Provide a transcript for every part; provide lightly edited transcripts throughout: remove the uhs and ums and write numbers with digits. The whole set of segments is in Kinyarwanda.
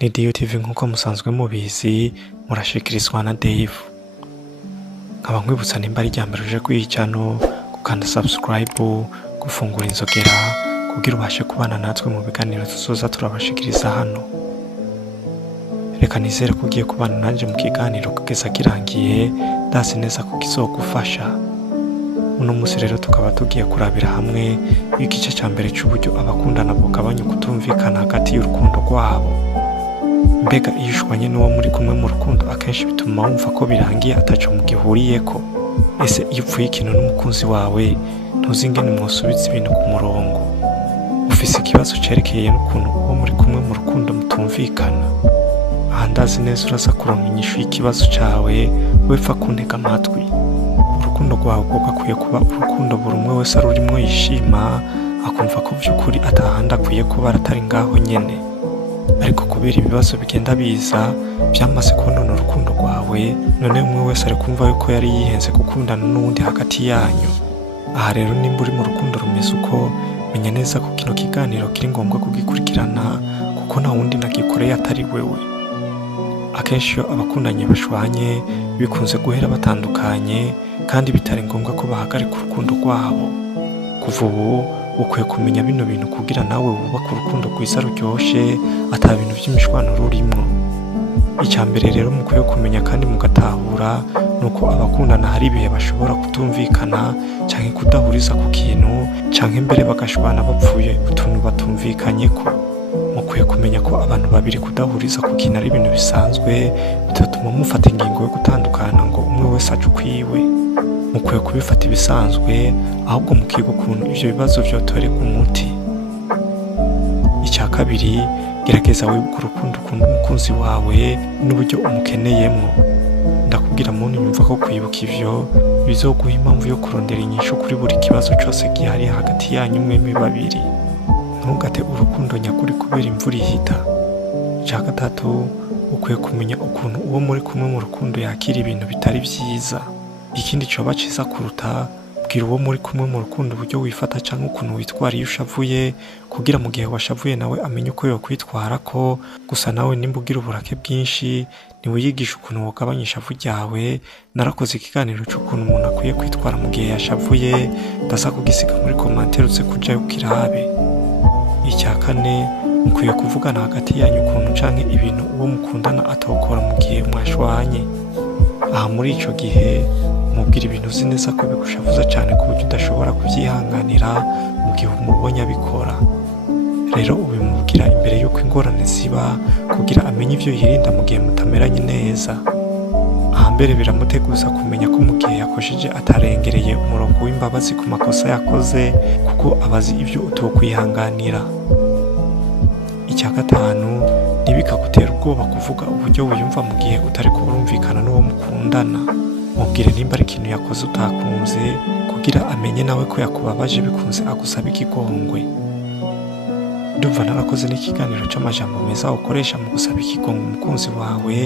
Ni Dio TV nk'uko musanzwe mubizi murashikirizwa na Dave. Nkaba nkwibutsa nimba ari ryambere uje kwiyicano gukanda subscribe, gufungura inzogera kugira ubashe kubana natwe mu biganiro tuzoza turabashikiriza hano. Reka nizere ko ugiye kubana nanje mu kiganiro kugeza kirangiye, ndazi neza ko kizogufasha. Uno musi rero tukaba tugiye kurabira hamwe igice ca mbere c'uburyo abakundana bogabanya kutumvikana hagati y'urukundo rwabo. Mbega iyo ushwanye n'uwo muri kumwe mu rukundo akenshi bituma wumva ko birangiye ataco mugihuriyeko. Ese iyo upfuye ikintu n'umukunzi wawe ntuzi ingene mwosubiza ibintu ku murongo. Ufise ikibazo cerekeye n'ukuntu uwo muri kumwe mu rukundo mutumvikana. Aha ndazi neza uraza kuronka inyishu y'ikibazo cawe, wepfa kuntega amatwi. Urukundo rwawe rwagakwiye kuba urukundo buri umwe wese arurimwo yishima, akumva ko vy'ukuri atahandi akwiye kuba atari ngaho nyene. Ariko kubera ibibazo bigenda biza byamaze konona urukundo rwawe, none umwe wese ari kumva yuko yari yihenze gukundana n'uwundi hagati yanyu. Aha rero nimba uri mu rukundo rumeze uko, menya neza ko kino kiganiro kiri ngombwa kugikurikirana, kuko nta wundi nagikoreye atari wewe. Akenshi iyo abakundanye bashwanye bikunze guhera batandukanye, kandi bitari ngombwa ko bahagarika urukundo rwabo. Kuva ubu ukwiye kumenya bino bintu kugira nawe wubaka urukundo rwiza ruryoshe, ata bintu by'imishwano rurimwo. Icambere rero mukwiye kumenya kandi mugatahura nuko abakundana hari ibihe bashobora kutumvikana canke kudahuriza ku kintu, canke mbere bagashwana bapfuye utuntu batumvikanyeko. Mukwiye kumenya ko abantu babiri kudahuriza ku kintu ari ibintu bisanzwe, bitatuma mufata ingingo yo gutandukana ngo umwe wese aje ukwiwe. Mukwiye kubifata ibisanzwe, ahubwo mukiga ukuntu ivyo bibazo vyotorerwa umuti. Icya kabiri, gerageza wibuke urukundo ukunda umukunzi wawe n'uburyo umukeneyemwo. Ndakubwira muntu yumva ko kwibuka ivyo bizoguha impamvu yo kurondera inyishu kuri buri kibazo cose gihari hagati yanyu mwembi babiri. Ntugate urukundo nyakuri kubera imvura ihita. Icya gatatu, ukwiye kumenya ukuntu uwo muri kumwe mu rukundo yakira ibintu bitari vyiza. Ikindi coba ciza kuruta, bwira uwo muri kumwe mu rukundo uburyo wifata canke ukuntu witwara iyo ushavuye, kugira mu gihe washavuye nawe amenye uko yokwitwarako. Gusa nawe nimba ugira uburake bwinshi, niwiyigisha ukuntu wogabanya ishavu ryawe. Narakoze ikiganiro c'ukuntu umuntu akwiye kwitwara mu gihe yashavuye, ndaza kugisiga muri commentaire uze kujayo ukirabe. Icya kane, mukwiye kuvugana hagati yanyu ukuntu canke ibintu uwo mukundana atokora mu gihe mwashwanye. Aha muri ico gihe mubwira ibintu uzi neza ko bigushavuza cane ku buryo udashobora kuvyihanganira mu gihe umubonye abikora. Rero ubimubwira imbere yuko ingorane ziba, kugira amenye ivyo yirinda mu gihe mutameranye neza. Aha mbere biramuteguza kumenya ko mu gihe yakosheje atarengereye umurongo w'imbabazi ku makosa yakoze, kuko abazi ivyo utokwihanganira. Icya gatanu, ntibikagutera ubwoba kuvuga uburyo wiyumva mu gihe utari kurumvikana n'uwo mukundana. Mubwire nimba ari ikintu yakoze utakunze, kugira amenye nawe ko yakubabaje bikunze agusaba ikigongwe. Ndumva narakoze n'ikiganiro c'amajambo meza ukoresha mu gusaba ikigongwe umukunzi wawe,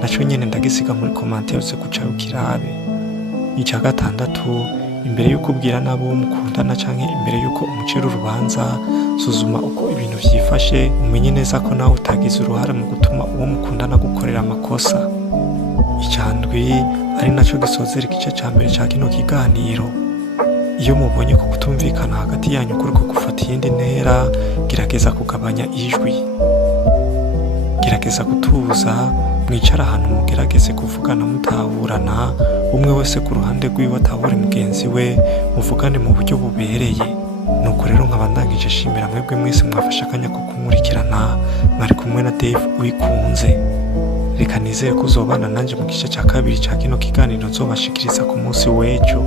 naco nyene ndagisiga muri commentaire uze kucayo ukirabe. Icya gatandatu, imbere yuko ubwira nabo uwo mukundana canke imbere yuko umucira urubanza, suzuma uko ibintu vyifashe, umenye neza ko nawe utagize uruhare mu gutuma uwo mukundana gukorera amakosa. Icandwi, ari naco gisozera igice ca mbere ca kino kiganiro. Iyo mubonye ko kutumvikana hagati yanyu kuriko gufata iyindi ntera, gerageza kugabanya ijwi. Gerageza gutuza, mwicara ahantu mugerageze kuvugana mutahurana, umwe wese ku ruhande rwiwe atahure mugenzi we, muvugane mu buryo bubereye. Nuko rero nkaba ndangije shimira mwebwe mwese mwafashe akanya ko kunkurikirana. Mwari kumwe na Dave Uyikunze. Reka nizere ko uzobana nanje mu gice ca kabiri ca kino kiganiro nzobashikiriza ku munsi w'ejo.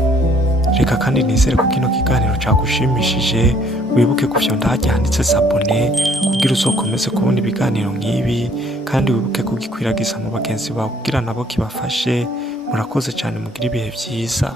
Reka kandi nizere ko kino kiganiro cagushimishije, wibuke kufyonda harya handitse s'abone kugira uzokomeze kubona ibiganiro nk'ibi, kandi wibuke kugikwiragiza mu bagenzi bawe kugira nabo kibafashe. Murakoze cane, mugira ibihe vyiza.